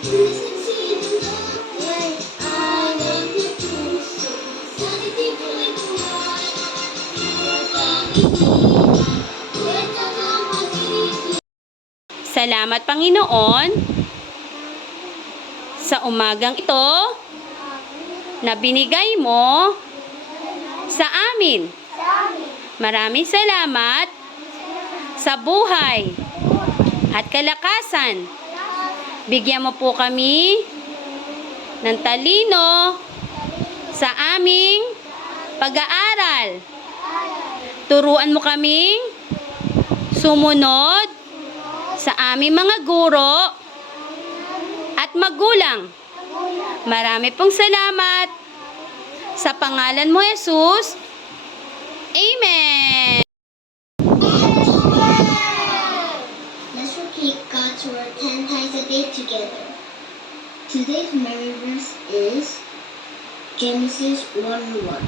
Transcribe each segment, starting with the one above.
Salamat, Panginoon, sa umagang ito na binigay mo sa amin. Maraming salamat sa buhay at kalakasan. Bigyan mo po kami ng talino sa aming pag-aaral. Turuan mo kaming sumunod sa aming mga guro at magulang. Marami pong salamat. Sa pangalan mo, Jesus. Amen. Let's repeat God's word 10 times a day together. Today's memory verse is Genesis 1:1.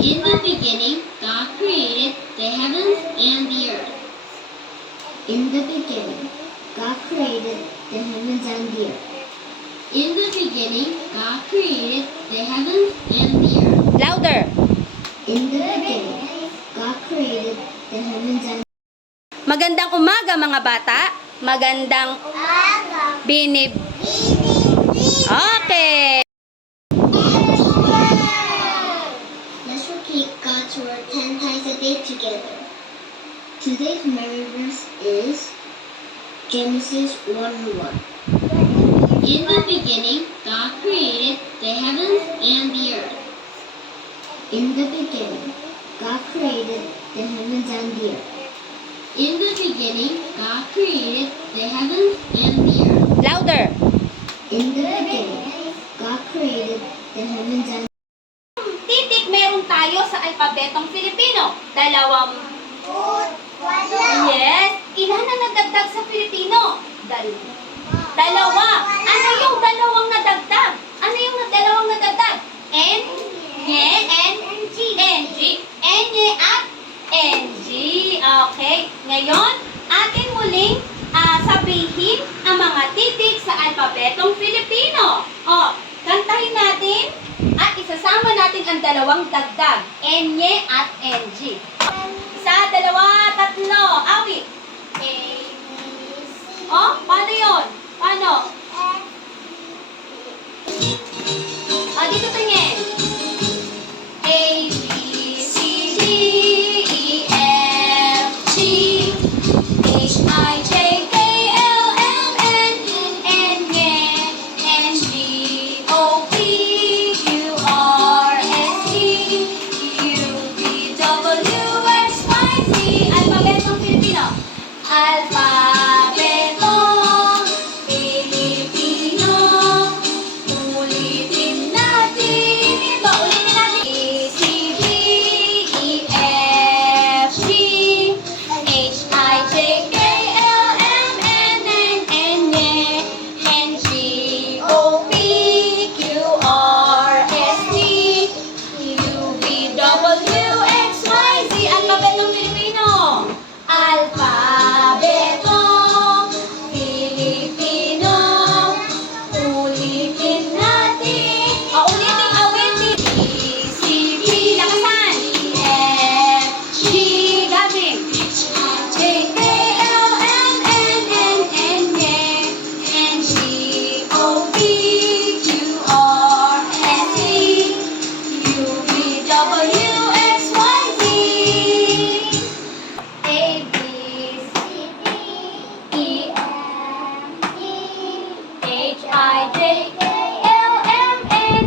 In the beginning, God created the heavens and the earth. In the beginning, God created the heavens and the earth. In the beginning, God created the heavens and the earth. Louder. In the beginning, God created the heavens and the earth. Magandang umaga, mga bata. Magandang binib. Okay. Let's repeat God's word 10 times a day together. Today's memory verse is Genesis 1:1. In the beginning, God created the heavens and the earth. In the beginning, God created the heavens and the earth. In the beginning, God created the heavens and the earth. Louder. In the beginning, God created the heavens and Titik meron tayo sa alpabetong Filipino. Yes. Ilan ang nadagdag sa Filipino? Dalawa. Ano yung dalawang nadagdag? Ano yung dalawang nadagdag? N, Nye, N, G. Nye at NG. Okay. Ngayon, atin muling sabihin ang mga titik sa alpabetong Filipino. Kantahin natin at isasama natin ang dalawang dagdag. Nye at NG. Isa, dalawa, tatlo. Awit. Paano yun? Paano? Dito tingin. A, B, C, D, E, F, G, H, I, J, K, L, M, N, N, N, G, O, P, Q, R, S, T, U, V, W, X, Y, Z. Alpabetong Filipino. Alpabetong Filipino. Ulitin natin ito. Ulitin natin. A, C, D, E, F, G, H, I, J, K, L, M, N, N, N, G, O, P, Q, R, S, T, U, V, W, X, Y, Z. Alpabetong Filipino. Alpabetong Filipino. Ulitin natin. Ulitin, awitin. E, C, D, lakasan. E, F, G, gabing. J, K, L, M, N, N, G, O, P, Q, R, S, T, U, V, W, X, Y, Z. A, B, C, D, E, F, G, H, I, J, K, L, M, N,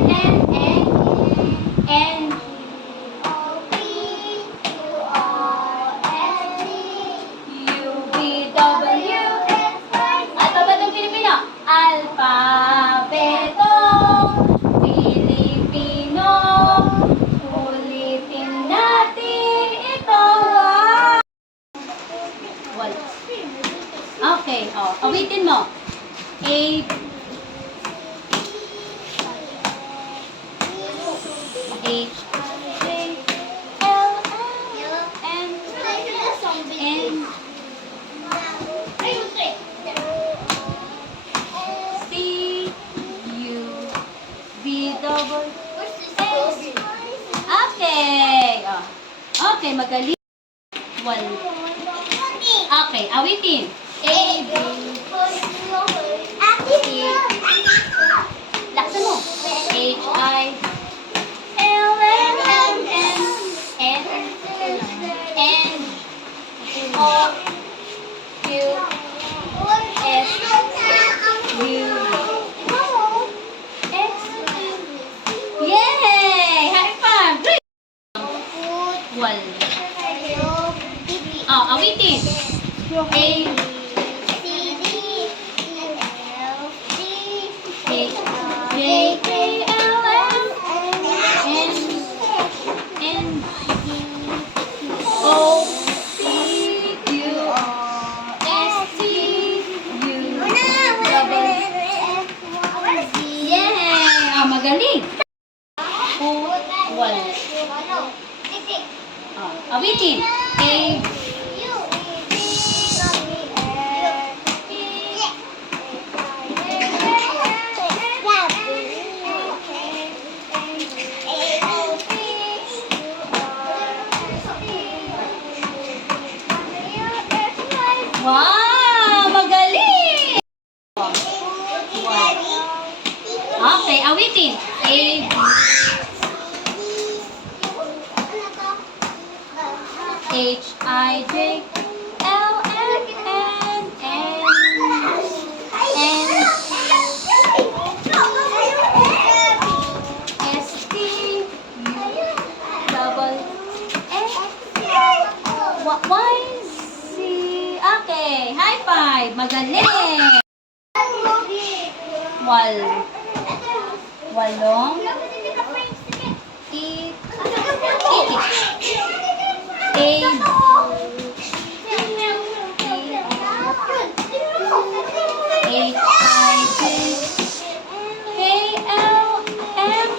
N, O, P, Q, R, S, T, U, V, W, X, Y, Z. Alpabetong Filipino. Alpabetong Filipino. Ulitin natin ito. Okay, awitin mo. A, H, J, L, M, N, Okay, magaling. Okay, awitin. A, B, laksan mo. H, I, L, M, N, N, O, Q, S, U, X. Yay! High five! Great! Wal. Oh, awitin. A, H, J, K, L, M, N, N, O, P, Q, S, T, U, double. Yay! Ah, magaling. Wal. Ah, awitin. A, wow! Magaling! Okay, awitin. A, B, H, I, J, L, M, N, S, T, U, double, X, Y, Z. Okay, high five. Magaling. Walong. Iti. H, I, J, K, L, M,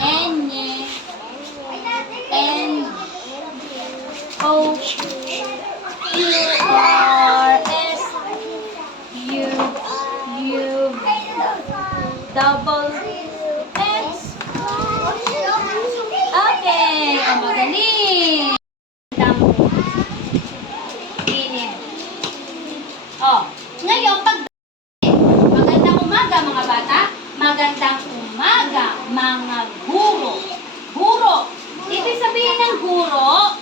N, N, O, Q, R, S, U, double X. Okay, ang magaling. Init. Oh, ngayon pag magandang umaga mga bata. Magandang umaga mga guro. Guro. Ibig sabihin ng guro,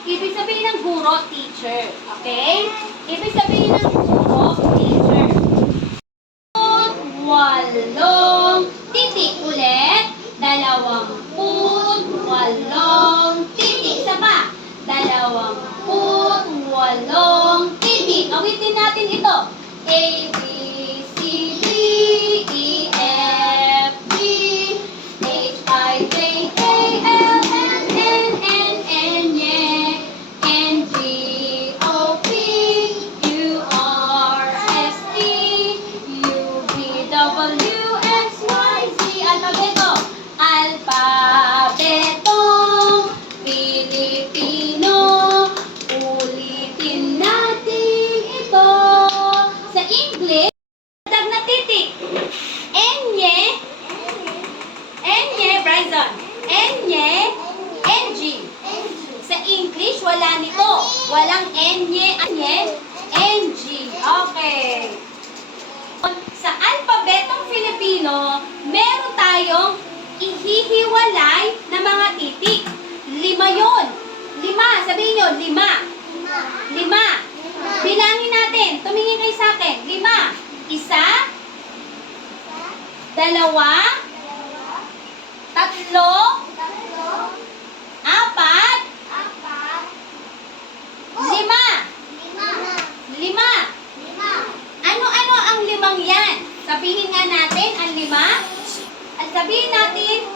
teacher. Okay? Ibig sabihin ng guro, teacher. Walong titik ulit. 28 titik. Isa pa. 28 titik. Awitin natin ito. A, B, C, D, E, F, G, H, I, J, K, L, M, N, N, G, O, P, Q, R, S, T, U, V, W, X, Y, Z. Alpabetong Pilipino. Ulitin natin ito. Sa English, dag na titik. Enye, Bryson. Enye, NG. Sa English, wala nito. Walang enye, NG. Okay. Sa alpabetong Filipino, meron tayong ihihiwalay na mga titik. 5 yun. 5. Sabihin nyo, 5. 5. Bilangin natin. Tumingin kayo sa akin. 5. 1, 2, 3, 4, 5, 6, 5. Ano-ano ang 5 yan? Sabihin nga natin ang 5. At sabihin natin,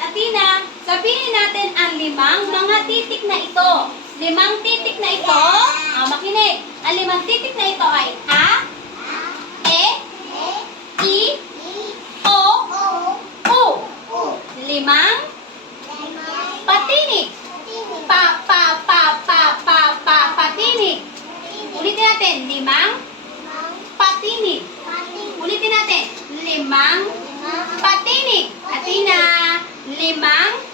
Athena, sabihin natin ang 5 mga titik na ito. 5 titik na ito, makinig. Ang 5 titik na ito ay A, E, I, O, U. 5 patinig. Patinig. Ulitin natin, 5 patinig. Ulitin natin, 5 patinig. Athena, Limang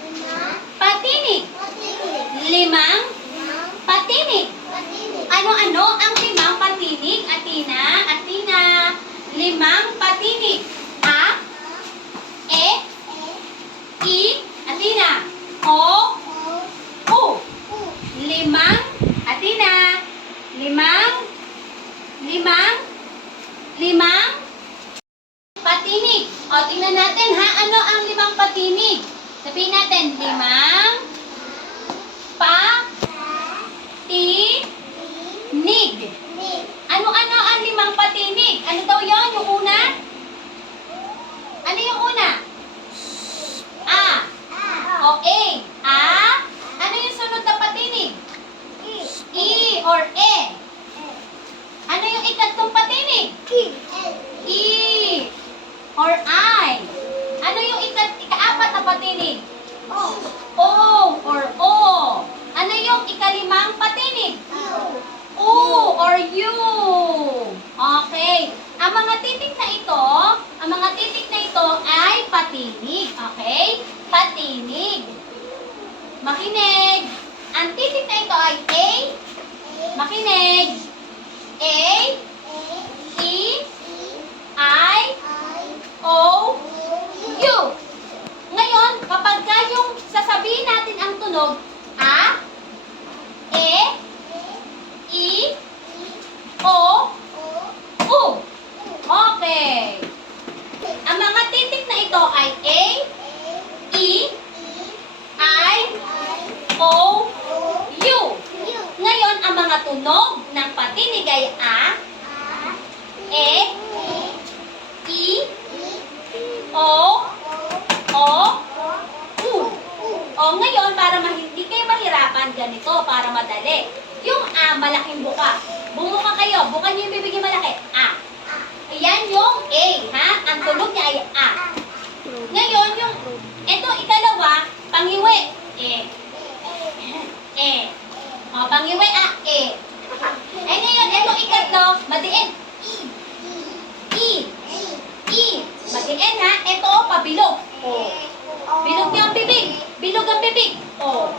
patinig. Limang patinig. Ano-ano ang limang patinig, Athena? Athena, limang patinig. A, E, I, Athena. O, U. Limang, Athena. Limang patinig. O, tingnan natin ha, ano ang limang patinig? Sabihin natin, limang patinig. Ano-ano ang limang patinig? Ano daw yon? Yung una? Ano yung una? A. O, A. A. Ano yung sunod na patinig? I or E. Ano yung ikatlong patinig? I or I. Ano yung ikaapat na patinig? O or O. Ano yung ikalimang patinig? U or U. Okay. Ang mga titik na ito ay patinig. Okay? Patinig. Makinig. Ang titik na ito ay A. Makinig. A, E, I, O, U. Ngayon, kapag yung sasabihin natin ang tunog, A, E, I, O, U. Okay. Ang mga titik na ito ay A, E, I, O, U. Ngayon, ang mga tunog ng patinig ay A, E, I, O, U. O ngayon, para hindi kayo mahirapan ganito, para madali. Yung A, malaking buka. Bumuka kayo. Bukan niyo yung bibig yung malaki. A. Ayan yung A, ha? Ang tunog niya ay A. Ngayon, yung, ito, ikalawa, pangiwi. E. E. O, pangiwi, A, E. Eh ngayon, ito ikatlo, madiin. I. I. Madiin, ha? Ito, pabilog. O. Bilog niyo ang bibig. Bilog ang bibig. O.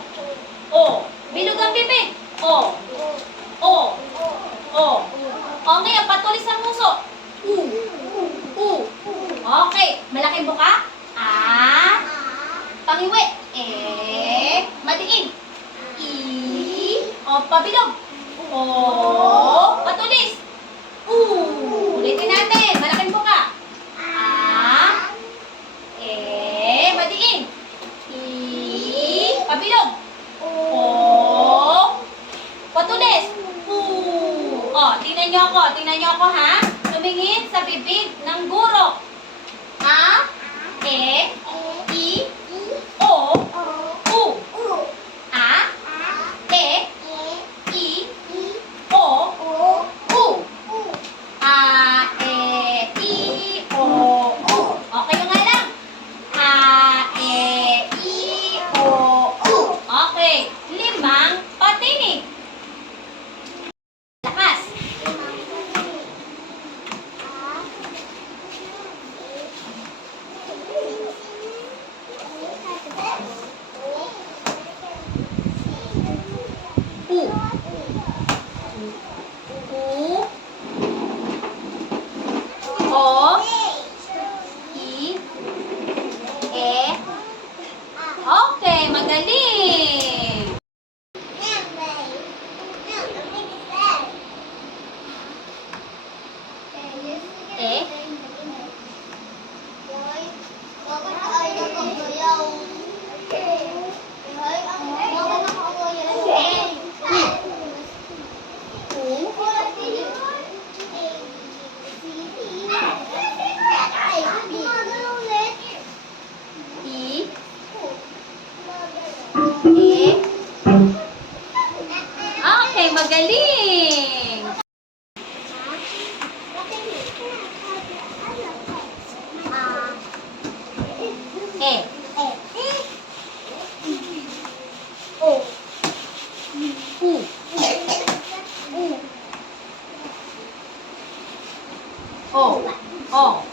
O. Bilog ang bibig. O. O. O. O, ngayon, patulis ang puso. U. U. Okay. Malaking buka. A. Pangiwi. E. Madiin. I. O, pabilog. O. Patulis. U. Ulitin natin. Malaking buka. A. E. Madiin. I. Pabilog. O. Patulis. U. O, tingnan niyo ako ha. Tumingin sa bibig ng guro. A. E. I. O. U. A. E. I. O. U. A. E. I. O. U. Okay yung nga lang. A. E. I. O. U. Okay. Limang patinig. Lakas. U. U. O. I. E. Okay, magaling. E. U. I. E. Okay, magaling. E. U. O. O.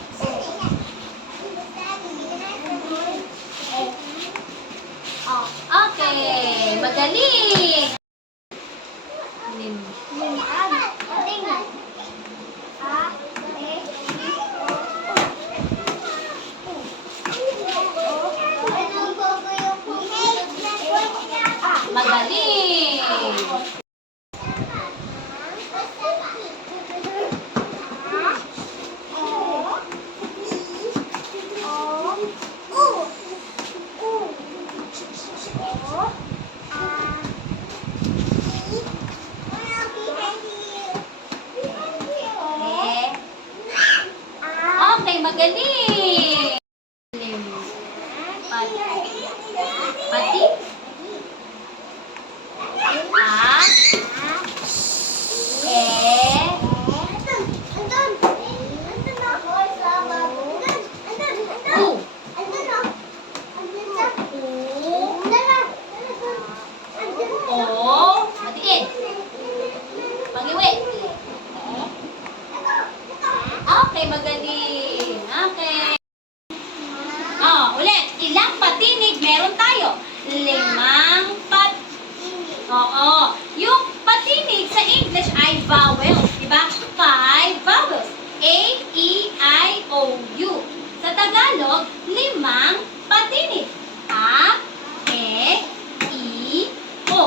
Magaling! Magaling! Okay, magaling! Pati? Matiin. Pag-iwi. Okay, magaling. Okay. Ulit. Ilang patinig meron tayo? 5 Oo. Yung patinig sa English ay vowels. Diba? 5 vowels. A, E, I, O, U. Sa Tagalog, 5 patinig. A, E, I, O,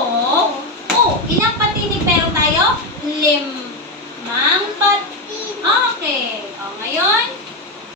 U. Ilang patinig meron tayo? 5.